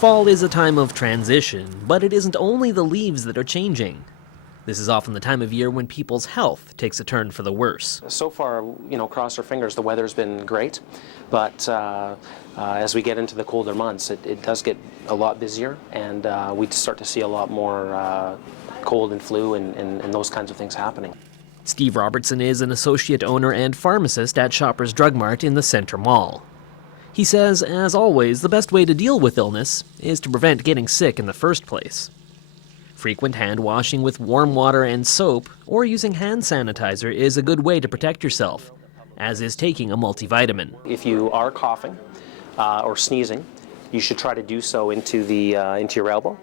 Fall is a time of transition, but it isn't only the leaves that are changing. This is often the time of year when people's health takes a turn for the worse. So far, cross our fingers, the weather's been great, but as we get into the colder months, it does get a lot busier, and we start to see a lot more cold and flu and those kinds of things happening. Steve Robertson is an associate owner and pharmacist at Shoppers Drug Mart in the Centre Mall. He says, as always, the best way to deal with illness is to prevent getting sick in the first place. Frequent hand washing with warm water and soap or using hand sanitizer is a good way to protect yourself, as is taking a multivitamin. If you are coughing or sneezing, you should try to do so into your elbow.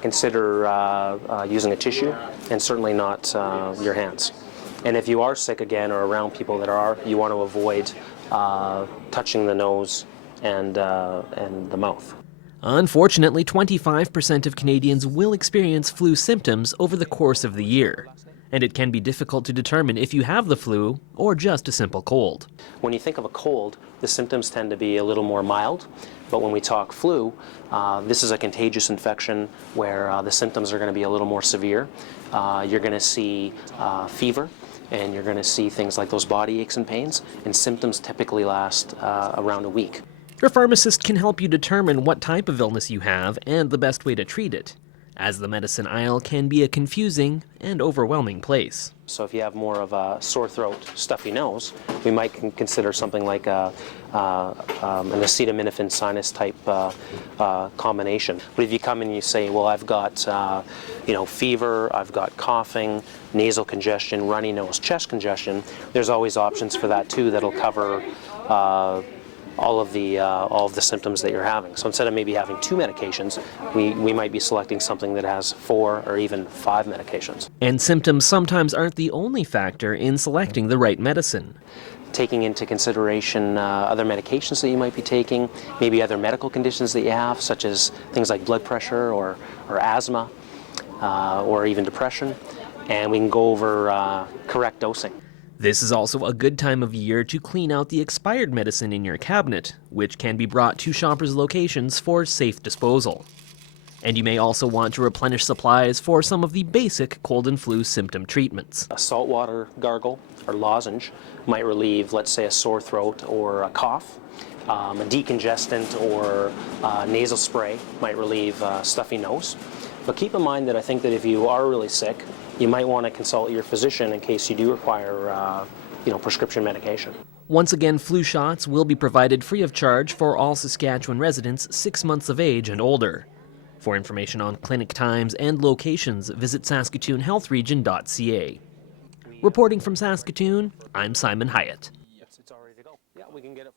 Consider using a tissue and certainly not your hands. And if you are sick again or around people that are, you want to avoid touching the nose and the mouth. Unfortunately, 25% of Canadians will experience flu symptoms over the course of the year, and it can be difficult to determine if you have the flu or just a simple cold. When you think of a cold, the symptoms tend to be a little more mild, but when we talk flu, this is a contagious infection where the symptoms are going to be a little more severe. You're going to see fever, and you're going to see things like those body aches and pains, and symptoms typically last around a week. Your pharmacist can help you determine what type of illness you have and the best way to treat it, as the medicine aisle can be a confusing and overwhelming place. So if you have more of a sore throat, stuffy nose, we might consider something like an acetaminophen sinus type combination. But if you come and you say, well, I've got fever, I've got coughing, nasal congestion, runny nose, chest congestion, there's always options for that too that'll cover all of the symptoms that you're having. So instead of maybe having 2 medications, we might be selecting something that has 4 or even 5 medications. And symptoms sometimes aren't the only factor in selecting the right medicine. Taking into consideration other medications that you might be taking, maybe other medical conditions that you have, such as things like blood pressure or asthma or even depression, and we can go over correct dosing. This is also a good time of year to clean out the expired medicine in your cabinet, which can be brought to Shoppers locations for safe disposal. And you may also want to replenish supplies for some of the basic cold and flu symptom treatments. A saltwater gargle or lozenge might relieve, let's say, a sore throat or a cough. A decongestant or nasal spray might relieve stuffy nose. But keep in mind that I think that if you are really sick, you might want to consult your physician in case you do require prescription medication. Once again, flu shots will be provided free of charge for all Saskatchewan residents 6 months of age and older. For information on clinic times and locations, visit SaskatoonHealthRegion.ca. Reporting from Saskatoon, I'm Simon Hyatt. It's already to go. Yeah, we can get it.